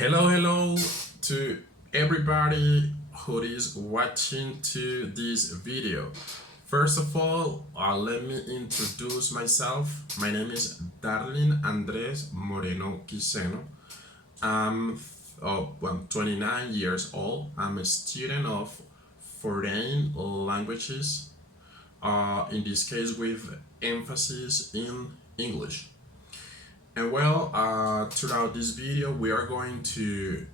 Hello to everybody who is watching to this video. First of all, let me introduce myself. My name is Darlin Andres Moreno Quiseno. I'm 29 years old. I'm a student of foreign languages, in this case with emphasis in English. And well, throughout this video, we are going to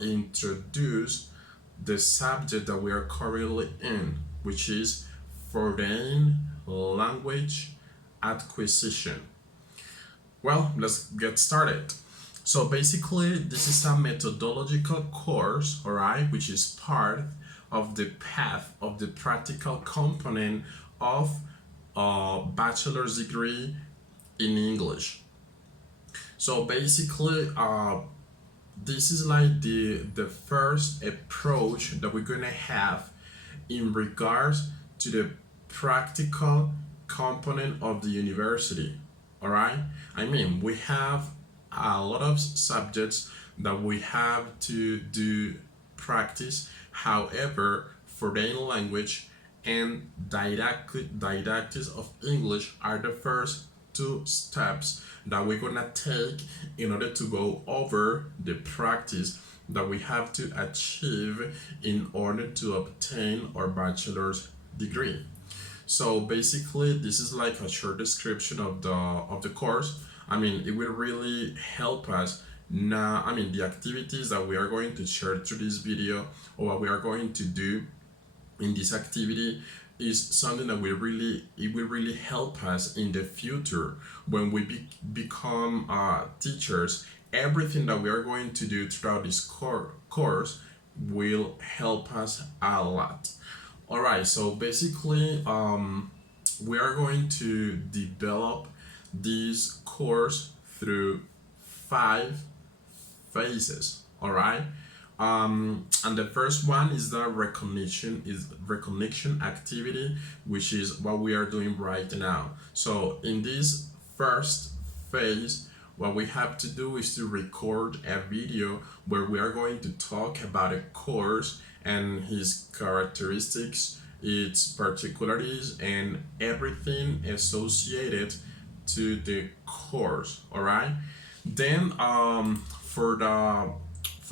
introduce the subject that we are currently in, which is foreign language acquisition. Well, let's get started. So basically, this is a methodological course, all right, which is part of the path of the practical component of a bachelor's degree in English. So basically, this is like the first approach that we're gonna have in regards to the practical component of the university. All right. I mean, we have a lot of subjects that we have to do practice. However, foreign language and didactics of English are the first two steps that we're gonna take in order to go over the practice that we have to achieve in order to obtain our bachelor's degree. So basically, this is like a short description of the course. I mean, it will really help us now. I mean, the activities that we are going to share through this video, or what we are going to do in this activity, is something that it will really help us in the future when we become teachers. Everything that we are going to do throughout this course will help us a lot. All right, so basically, we are going to develop this course through 5 phases. All right. And the first one is the recognition activity, which is what we are doing right now. So in this first phase, what we have to do is to record a video where we are going to talk about a course and its characteristics, its particularities, and everything associated to the course. All right. Then for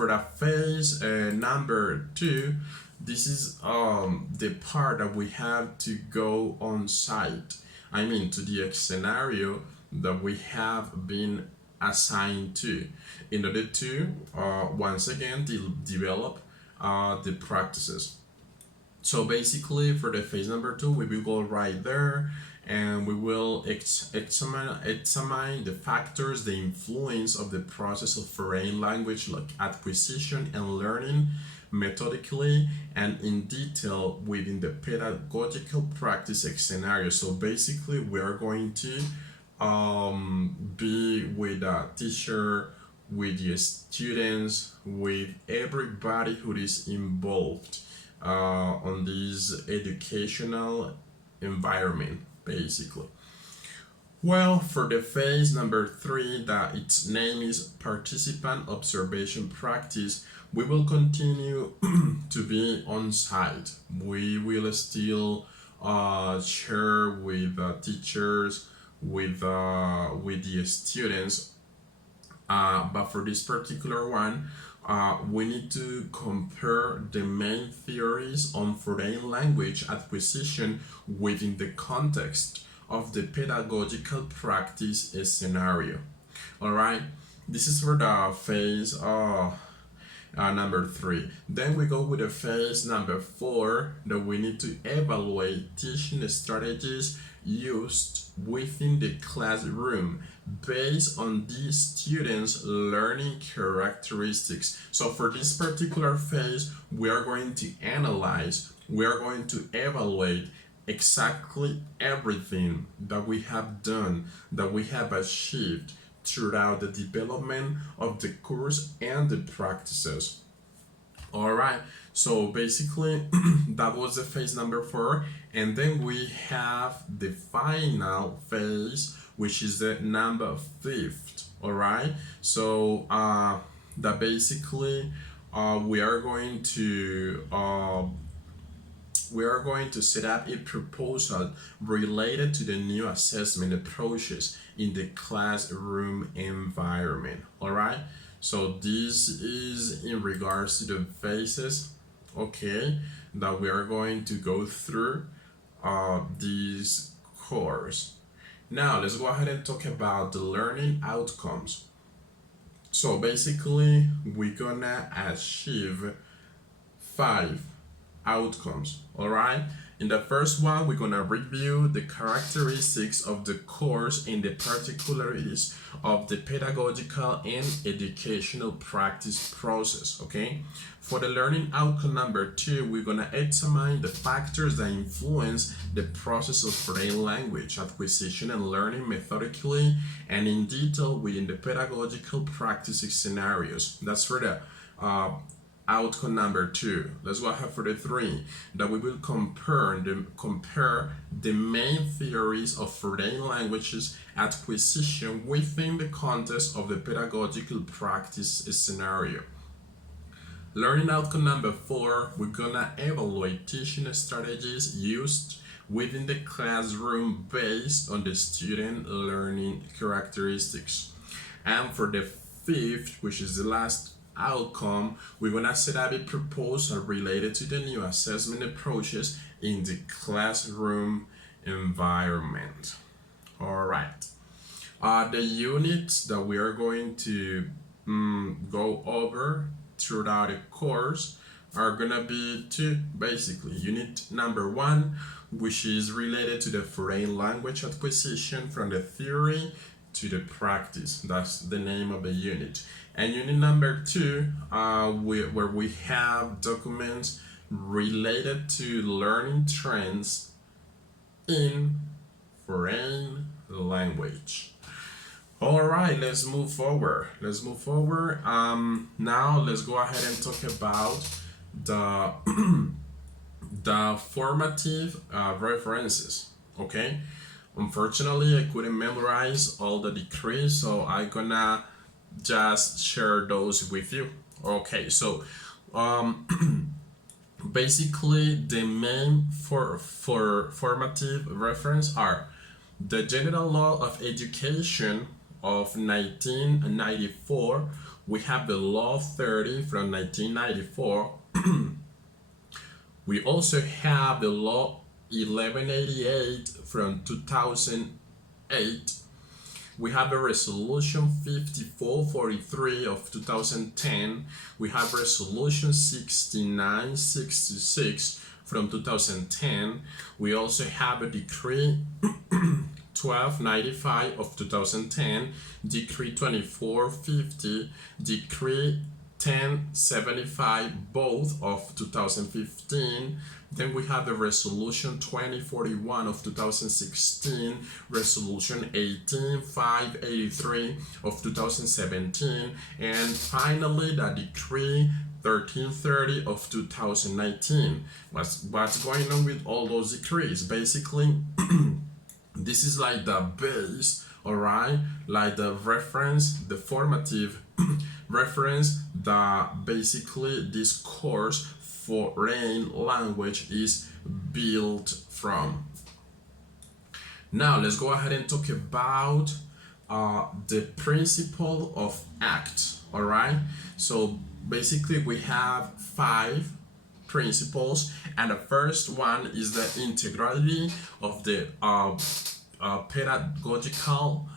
the phase number 2, this is the part that we have to go on site. I mean, to the scenario that we have been assigned to, in order to once again develop the practices. So basically, for the phase number 2, we will go right there and we will examine the factors, the influence of the process of foreign language like acquisition and learning methodically and in detail within the pedagogical practice scenario. So basically, we are going to be with a teacher, with the students, with everybody who is involved on this educational environment, basically. Well, for the phase number 3, that its name is participant observation practice, we will continue to be on site. We will still share with teachers, with the students, but for this particular one, we need to compare the main theories on foreign language acquisition within the context of the pedagogical practice scenario. All right, this is for the phase number 3. Then we go with the phase number 4, that we need to evaluate teaching strategies used within the classroom based on the students' learning characteristics. So for this particular phase, we are going to analyze, we are going to evaluate exactly everything that we have done, that we have achieved throughout the development of the course and the practices. All right, so basically that was the phase number 4, and then we have the final phase, which is the number 5th. All right, so that basically we are going to set up a proposal related to the new assessment approaches in the classroom environment. All right. So this is in regards to the phases, okay, that we are going to go through this course. Now let's go ahead and talk about the learning outcomes. So basically, we're gonna achieve 5 outcomes. All right. In the first one, we're gonna review the characteristics of the course and the particularities of the pedagogical and educational practice process. Okay. For the learning outcome number 2, we're gonna examine the factors that influence the process of foreign language acquisition and learning methodically and in detail within the pedagogical practice scenarios. That's for the outcome number 2. Let's go ahead for the 3, that we will compare the main theories of foreign languages acquisition within the context of the pedagogical practice scenario. Learning outcome number 4, we're gonna evaluate teaching strategies used within the classroom based on the student learning characteristics. And for the 5th, which is the last outcome, we're gonna set up a proposal related to the new assessment approaches in the classroom environment. All right. The units that we are going to go over throughout the course are gonna be 2, basically. Unit number 1, which is related to the foreign language acquisition from the theory to the practice. That's the name of the unit. And unit number 2, where we have documents related to learning trends in foreign language. All right, let's move forward. Now let's go ahead and talk about the the formative references. Okay. Unfortunately, I couldn't memorize all the decrees, so I'm gonna just share those with you. Okay, so basically the main formative reference are the General Law of Education of 1994. We have the Law 30 from 1994. We also have the Law 1188 from 2008. We have a Resolution 5443 of 2010. We have Resolution 6966 from 2010. We also have a Decree 1295 of 2010, Decree 2450, Decree 1075, both of 2015. Then we have the Resolution 2041 of 2016, Resolution 18583 of 2017, and finally the Decree 1330 of 2019. What's going on with all those decrees? Basically, this is like the base, all right, like the reference, the formative reference that basically this course foreign language is built from. Now let's go ahead and talk about the principle of ACT. All right, so basically we have 5 principles, and the first one is the integrity of the pedagogical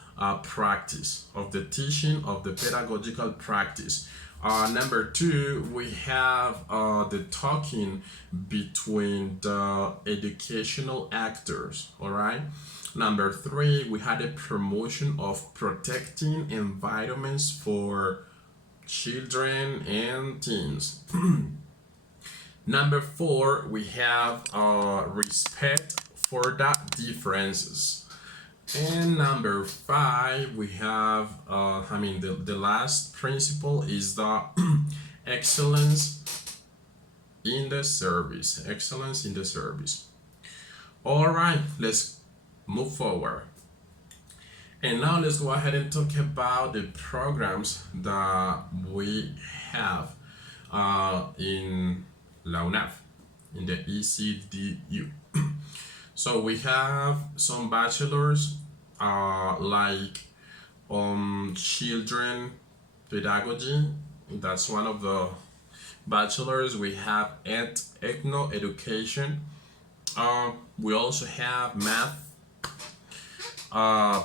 practice, of the teaching of the pedagogical practice. Number 2, we have the talking between the educational actors. All right. Number 3, we had a promotion of protecting environments for children and teens. Number 4, we have respect for the differences. And number 5, we have, the last principle is the excellence in the service. Excellence in the service. All right, let's move forward. And now let's go ahead and talk about the programs that we have in La UNAD, in the ECDU. So we have some bachelors like children pedagogy. That's one of the bachelors. We have ethno education. We also have math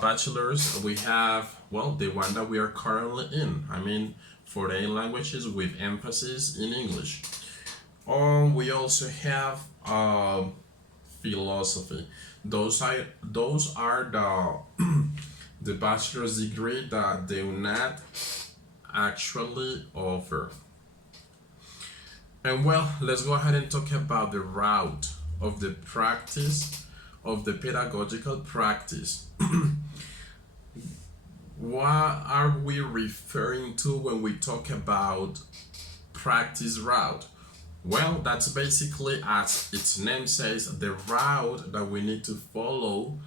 bachelors. We have, well, the one that we are currently in. I mean, foreign languages with emphasis in English. We also have philosophy. Those are the bachelor's degree that the UNAD actually offer. And well, let's go ahead and talk about the route of the practice, of the pedagogical practice. What are we referring to when we talk about practice route? Well, that's basically, as its name says, the route that we need to follow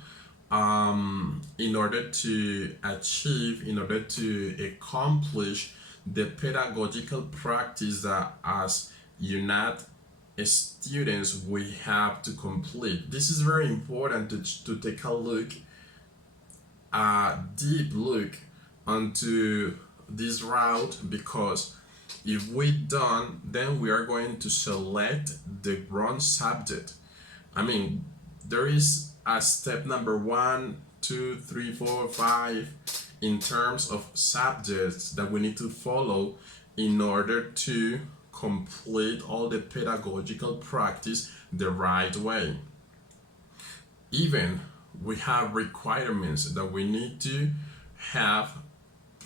in order to achieve, in order to accomplish the pedagogical practice that as UNAD students we have to complete. This is very important to take a look, a deep look onto this route, because if we don't, then we are going to select the wrong subject. I mean, there is a step number 1, 2, 3, 4, 5 in terms of subjects that we need to follow in order to complete all the pedagogical practice the right way. Even we have requirements that we need to have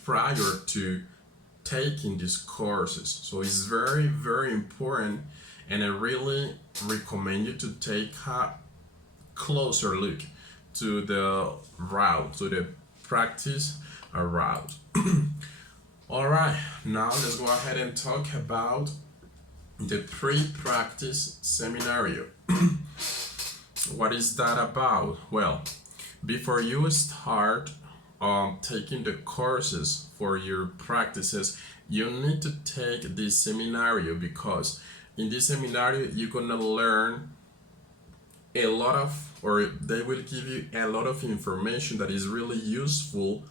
prior to taking these courses. So it's very, very important, and I really recommend you to take a closer look to the route, to the practice route. All right, now let's go ahead and talk about the pre-practice scenario. What is that about? Well, before you start taking the courses for your practices, you need to take this scenario, because in this scenario you're gonna learn a lot of, or they will give you a lot of information that is really useful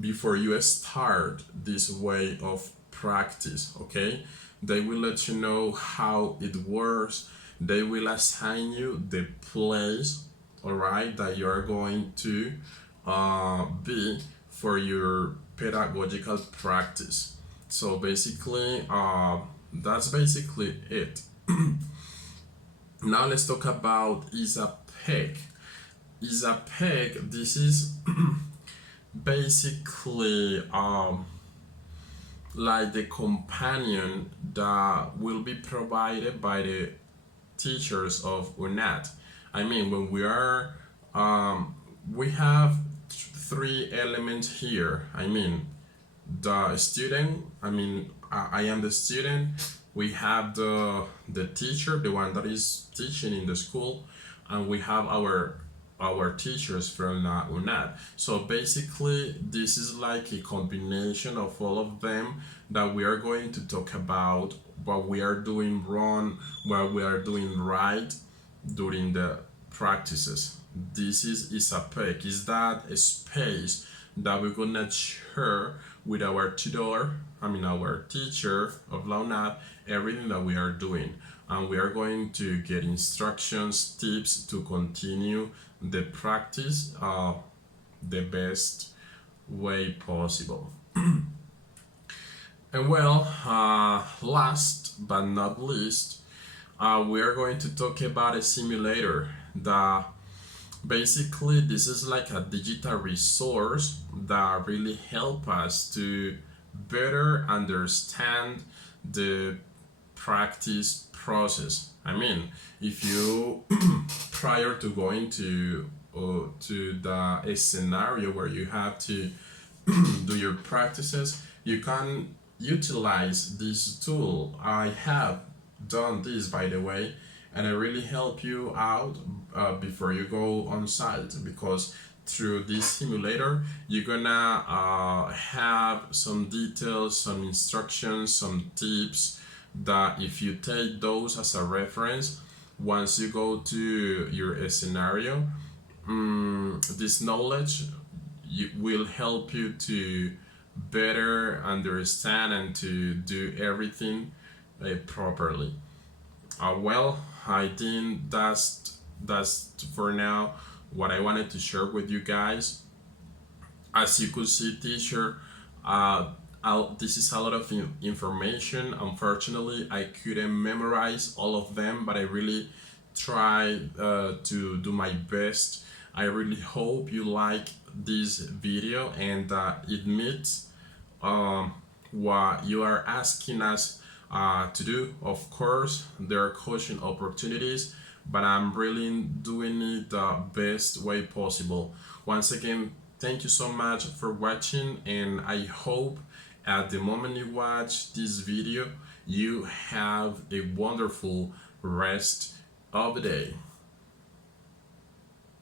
before you start this way of practice. Okay, they will let you know how it works. They will assign you the place, all right, that you are going to be for your pedagogical practice. So basically, that's basically it. Now let's talk about ISAPEC. ISAPEC, this is basically like the companion that will be provided by the teachers of UNAD. I mean, when we are, we have 3 elements here. I mean, the student, I am the student. We have the teacher, the one that is teaching in the school, and we have our teachers from UNAD. So basically, this is like a combination of all of them that we are going to talk about what we are doing wrong, what we are doing right during the practices. This is ISAPEC. Is that a space that we're gonna share with our tutor, our teacher of UNAD, everything that we are doing, and we are going to get instructions, tips to continue the practice the best way possible. And well, last but not least, we are going to talk about a simulator that basically this is like a digital resource that really help us to better understand the practice process. I mean, if you prior to going to the a scenario where you have to do your practices, you can utilize this tool. I have done this, by the way, and it really help you out before you go on site, because through this simulator, you're gonna have some details, some instructions, some tips that if you take those as a reference, once you go to your scenario, this knowledge will help you to better understand and to do everything properly. Well, I think that's for now what I wanted to share with you guys. As you could see, teacher, uh, this is a lot of information. Unfortunately, I couldn't memorize all of them, but I really tried to do my best. I really hope you like this video and it meets what you are asking us to do. Of course, there are coaching opportunities, but I'm really doing it the best way possible. Once again, thank you so much for watching, and I hope at the moment you watch this video, you have a wonderful rest of the day.